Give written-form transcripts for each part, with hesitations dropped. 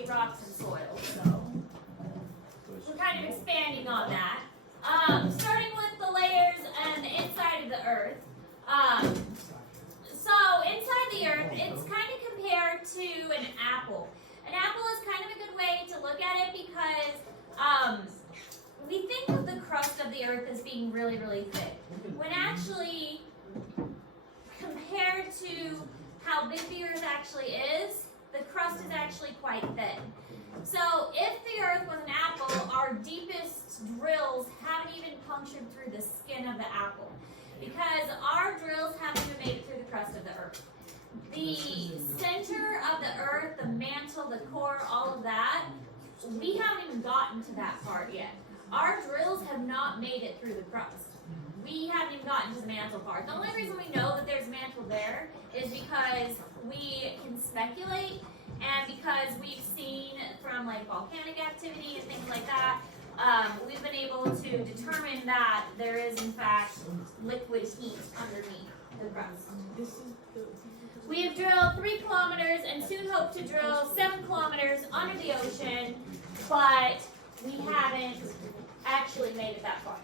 incorporate rocks and soil. So we're kind of expanding on that. Starting with the layers and the inside of the earth. So inside the earth, it's kind of compared to an apple. An apple is kind of a good way to look at it because we think of the crust of the earth as being really, really thick. When actually, compared to how big the earth actually is, the crust is actually quite thin. So if the earth was an apple, our deepest drills haven't even punctured through the skin of the apple because our drills haven't even made it through the crust of the earth. The center of the earth, the mantle, the core, all of that, we haven't even gotten to that part yet. Our drills have not made it through the crust. We haven't even gotten to the mantle part. The only reason we know that there's mantle there is because we can speculate and because we've seen from like volcanic activity and things like that, we've been able to determine that there is in fact liquid heat underneath the crust. We have drilled 3 kilometers and soon hope to drill 7 kilometers under the ocean, but we haven't actually made it that far.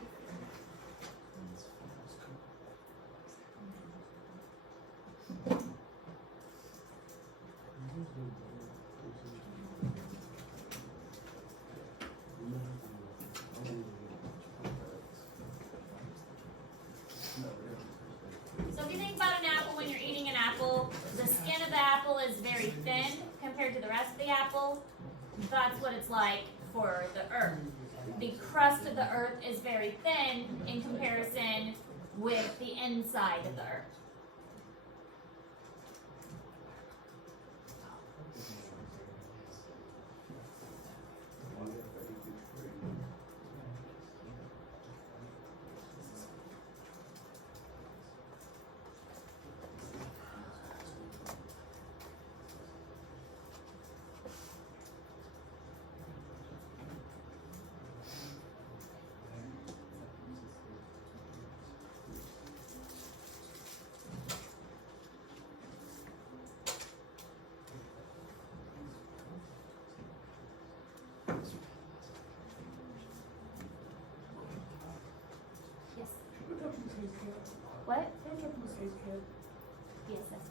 So if you think about an apple, when you're eating an apple, the skin of the apple is very thin compared to the rest of the apple. That's what it's like for the earth. The crust of the earth is very thin in comparison with the inside of the earth. What? Yes, that's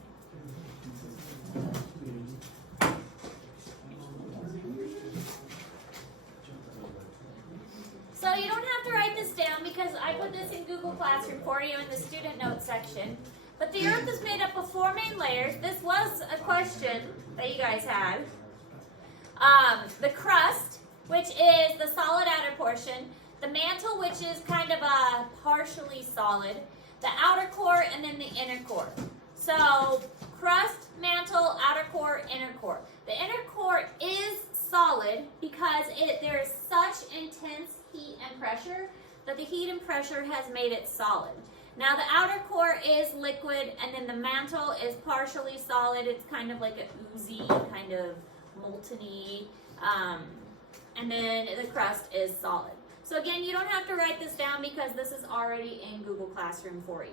So you don't have to write this down because I put this in Google Classroom for you in the student notes section. But the earth is made up of 4 main layers. This was a question that you guys had. The crust, which is the solid outer portion. The mantle, which is kind of a partially solid. The outer core, and then the inner core. So, crust, mantle, outer core, inner core. The inner core is solid because there is such intense heat and pressure that the heat and pressure has made it solid. Now, the outer core is liquid, and then the mantle is partially solid. It's kind of like an oozy, kind of molten-y, and then the crust is solid. So again, you don't have to write this down because this is already in Google Classroom for you.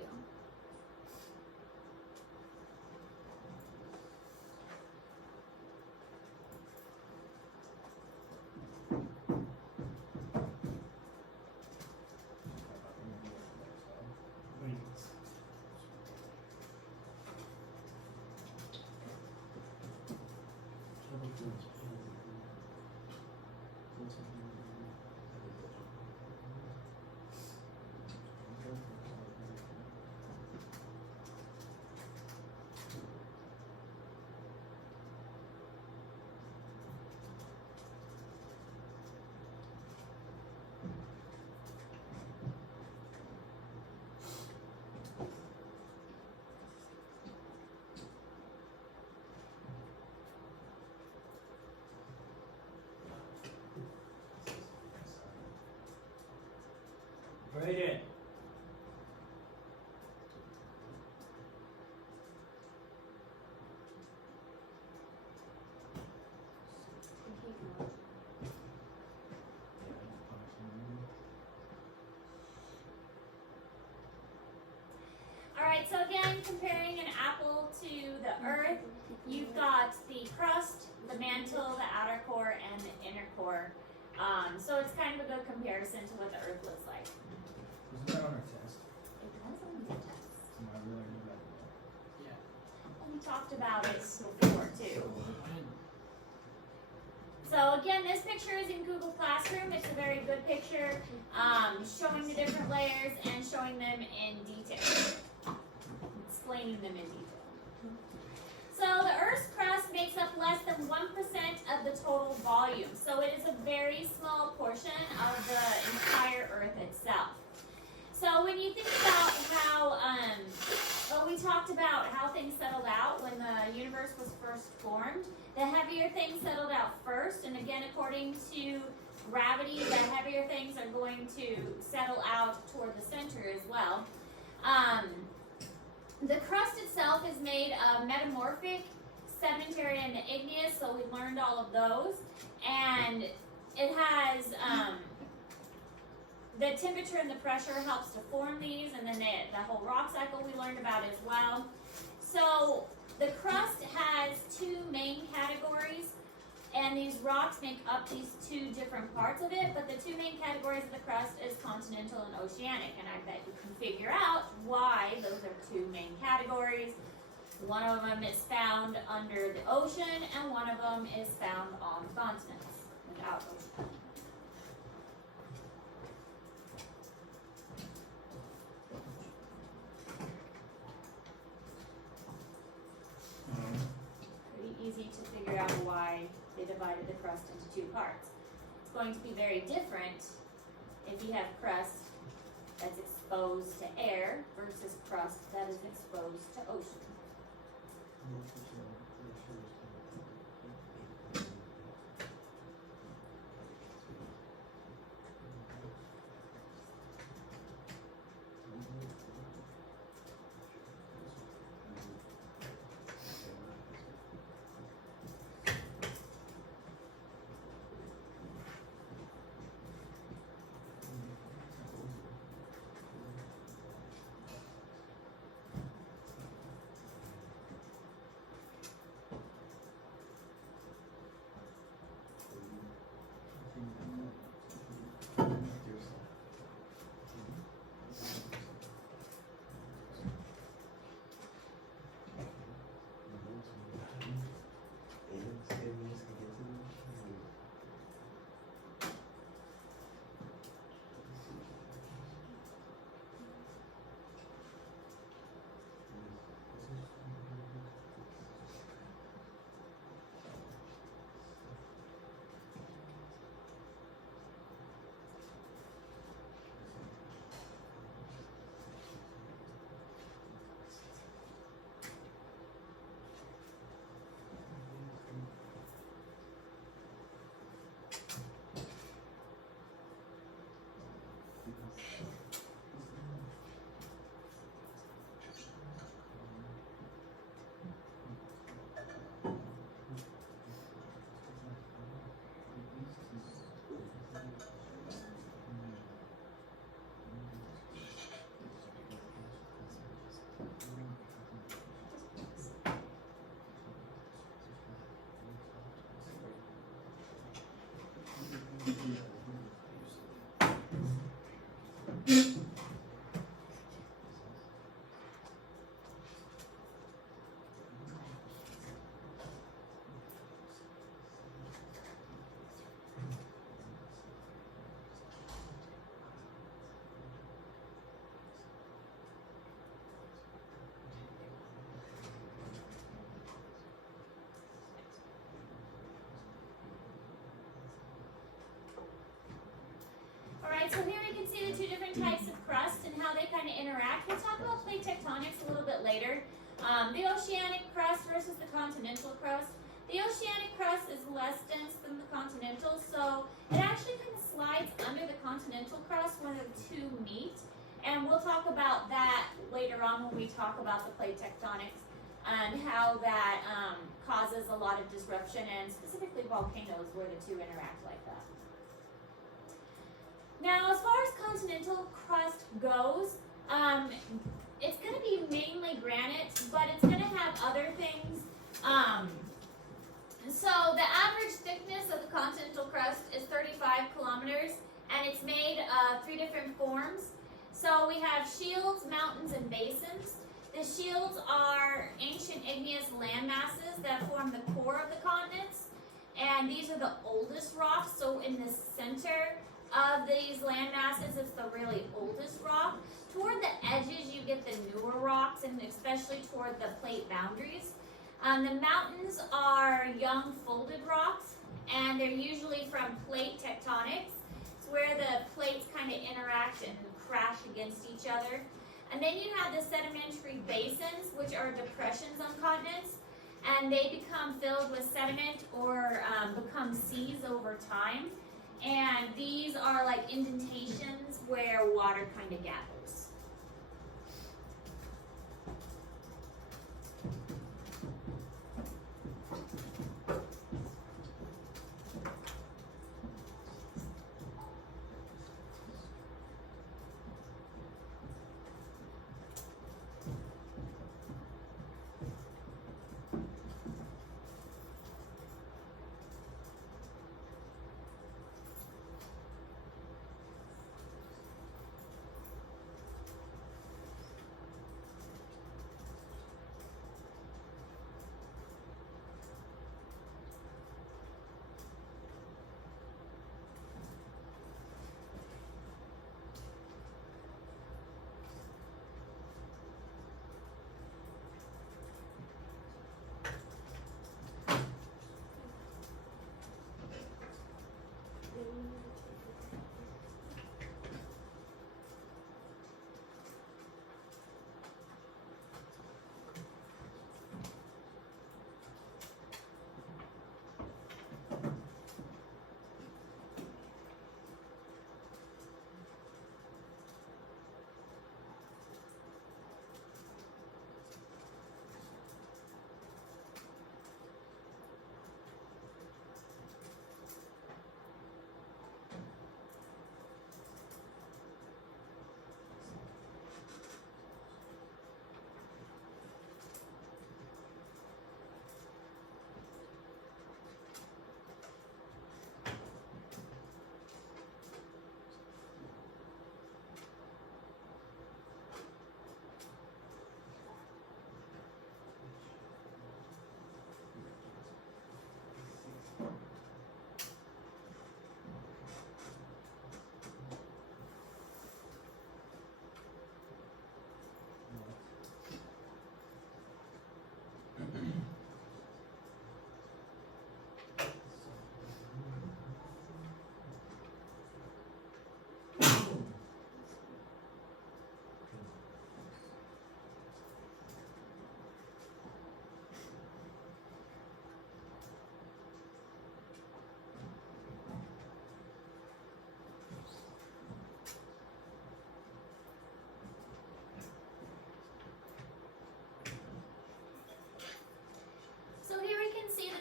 Right in. Alright, so again, comparing an apple to the earth, you've got the crust, the mantle, the outer core and the inner core. So it's kind of a good comparison to what the Earth looks like. Wasn't that on our test? It does on the test. No, I really knew that. And we talked about it before too. So again, this picture is in Google Classroom. It's a very good picture, showing the different layers and showing them in detail, explaining them in detail. So the Earth's crust makes up less than 1% of the total volume. So it is a very small portion of the entire Earth itself. So when you think about how, we talked about how things settled out when the universe was first formed. The heavier things settled out first, and again, according to gravity, the heavier things are going to settle out toward the center as well. The crust itself is made of metamorphic, sedimentary, and igneous, so we learned all of those. And it has, the temperature and the pressure helps to form these, and then the whole rock cycle we learned about as well. So the crust has two main categories, and these rocks make up these two different parts of it, but the two main categories of the crust is continental and oceanic, and I bet you can figure out why those are two main categories. One of them is found under the ocean, and one of them is found on the continents without ocean. Pretty easy to figure out why they divided the crust into two parts. It's going to be very different if you have crust that's exposed to air versus crust that is exposed to ocean. Alright, so here we can see the two different types of crust and how they kind of interact. We'll talk about plate tectonics a little bit later. The oceanic crust versus the continental crust. The oceanic crust is less dense than the continental, so it actually kind of slides under the continental crust when the two meet. And we'll talk about that later on when we talk about the plate tectonics and how that causes a lot of disruption, and specifically volcanoes where the two interact like that. Now, as far as continental crust goes, it's going to be mainly granite, but it's going to have other things. So the average thickness of continental crust is 35 kilometers, and it's made of 3 different forms. So we have shields, mountains, and basins. The shields are ancient igneous land masses that form the core of the continents, and these are the oldest rocks. So in the center of these land masses, it's the really oldest rock. Toward the edges, you get the newer rocks, and especially toward the plate boundaries. The mountains are young folded rocks, and they're usually from plate tectonics. It's where the plates kind of interact and crash against each other. And then you have the sedimentary basins, which are depressions on continents, and they become filled with sediment or become seas over time. And these are like indentations where water kind of gathers.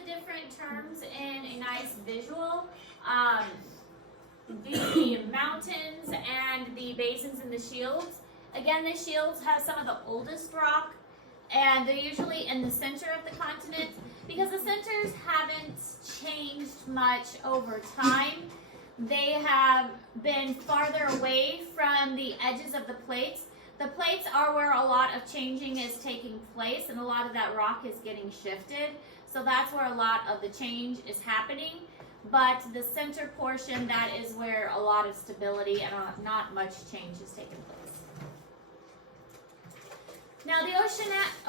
Different terms in a nice visual. The mountains and the basins and the shields. Again, the shields have some of the oldest rock, and they're usually in the center of the continent because the centers haven't changed much over time. They have been farther away from the edges of the plates. The plates are where a lot of changing is taking place, and a lot of that rock is getting shifted. So that's where a lot of the change is happening. But the center portion, that is where a lot of stability and not much change is taking place. Now the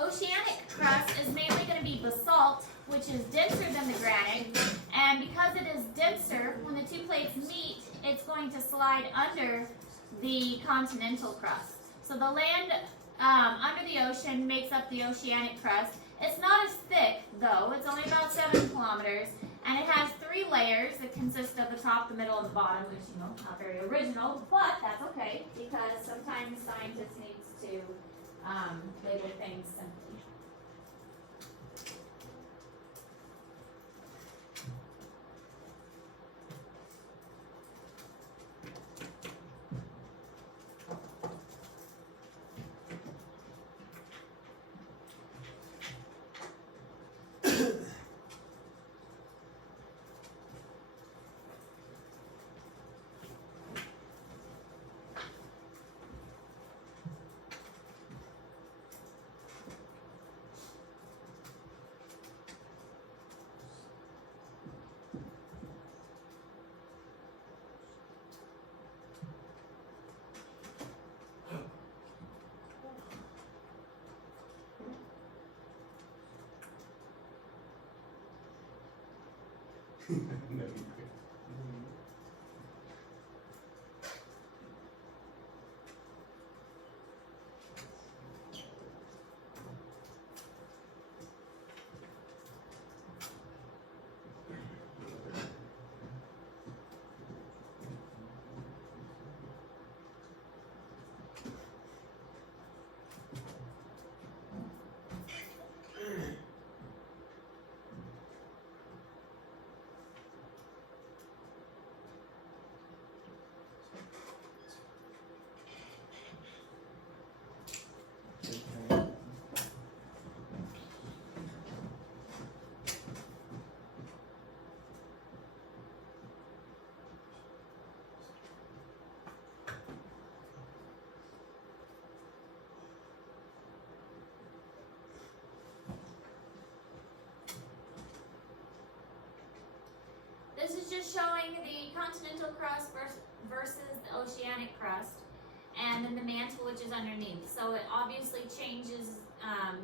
oceanic crust is mainly going to be basalt, which is denser than the granite. And because it is denser, when the two plates meet, it's going to slide under the continental crust. So the land under the ocean makes up the oceanic crust. It's not as thick, though. It's only about 7 kilometers, and it has 3 layers that consist of the top, the middle, and the bottom, which, not very original, but that's okay, because sometimes scientists need to label things simply. This is just showing the continental crust versus the oceanic crust, and then the mantle which is underneath. So it obviously changes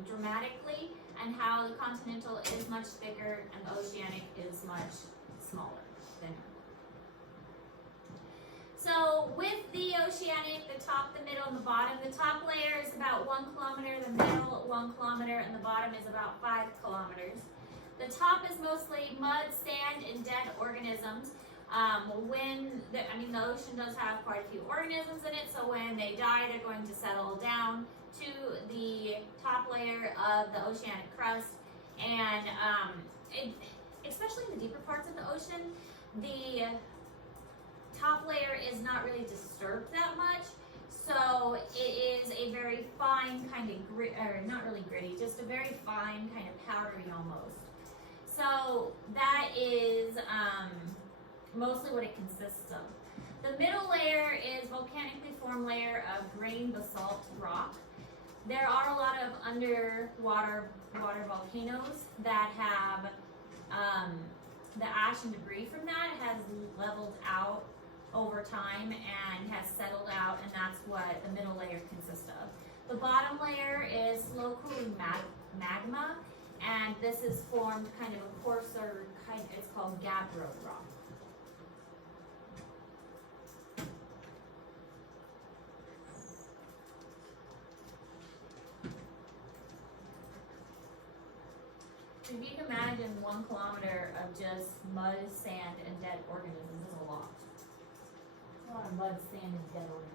dramatically, and how the continental is much thicker and the oceanic is much smaller, thinner. So with the oceanic, the top, the middle, and the bottom, the top layer is about 1 kilometer, the middle 1 kilometer, and the bottom is about 5 kilometers. The top is mostly mud, sand, and dead organisms. The ocean does have quite a few organisms in it, so when they die, they're going to settle down to the top layer of the oceanic crust. And especially in the deeper parts of the ocean, the top layer is not really disturbed that much. So it is a very fine kind of not really gritty, just a very fine kind of powdery almost. So that is mostly what it consists of. The middle layer is volcanically formed layer of green basalt rock. There are a lot of underwater volcanoes that have the ash and debris from that has leveled out over time and has settled out, and that's what the middle layer consists of. The bottom layer is slow cooling magma, and this is formed kind of a coarser kind. It's called gabbro rock. If you can imagine 1 kilometer of just mud, sand, and dead organisms is a lot. A lot of mud, sand, and dead organisms.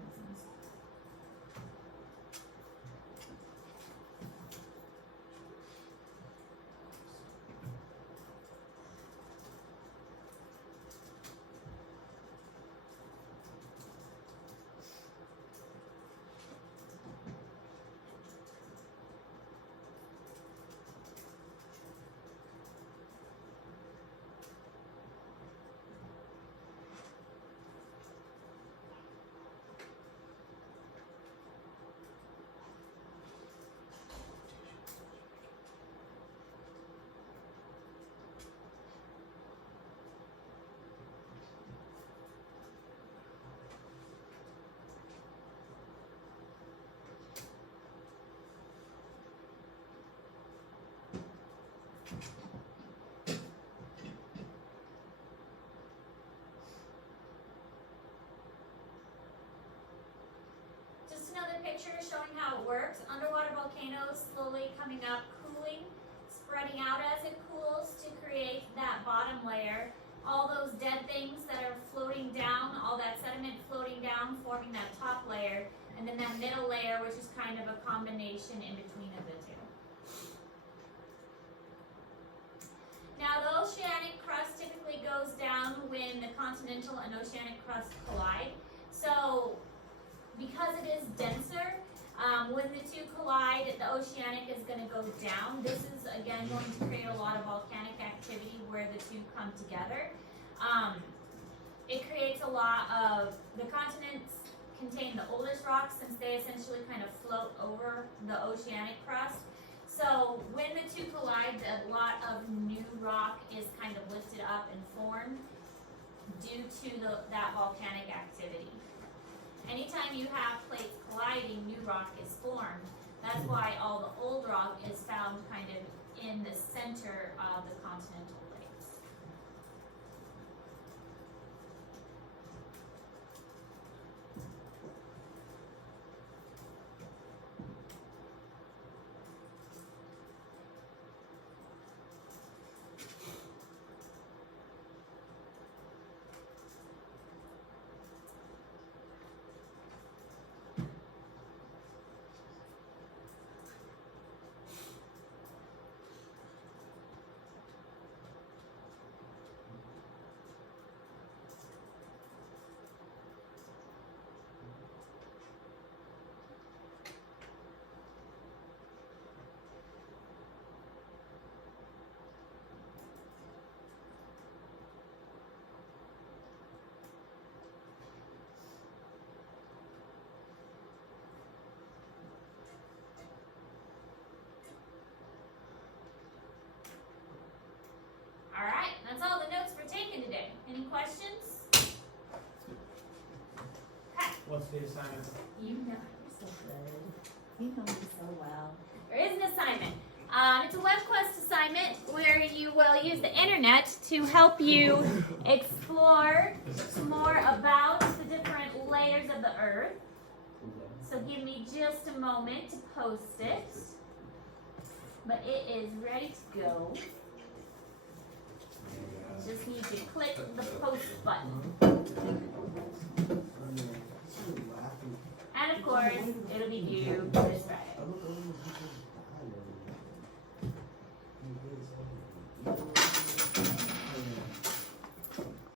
Just another picture showing how it works. Underwater volcanoes slowly coming up, cooling, spreading out as it cools to create that bottom layer. All those dead things that are floating down, all that sediment floating down, forming that top layer, and then that middle layer, which is kind of a combination in between of the two. Now, the oceanic crust typically goes down when the continental and oceanic crust collide. So, because it is denser, when the two collide, the oceanic is going to go down. This is, again, going to create a lot of volcanic activity where the two come together. It creates a lot of, the continents contain the oldest rocks since they essentially kind of float over the oceanic crust. So when the two collide, a lot of new rock is kind of lifted up and formed due to that volcanic activity. Anytime you have plates colliding, new rock is formed. That's why all the old rock is found kind of in the center of the continental plates. What's the assignment? You know, you're so good. You know me so well. There is an assignment. It's a WebQuest assignment where you will use the internet to help you explore more about the different layers of the Earth. So give me just a moment to post it. But it is ready to go. Just need to click the post button. And of course, it'll be due this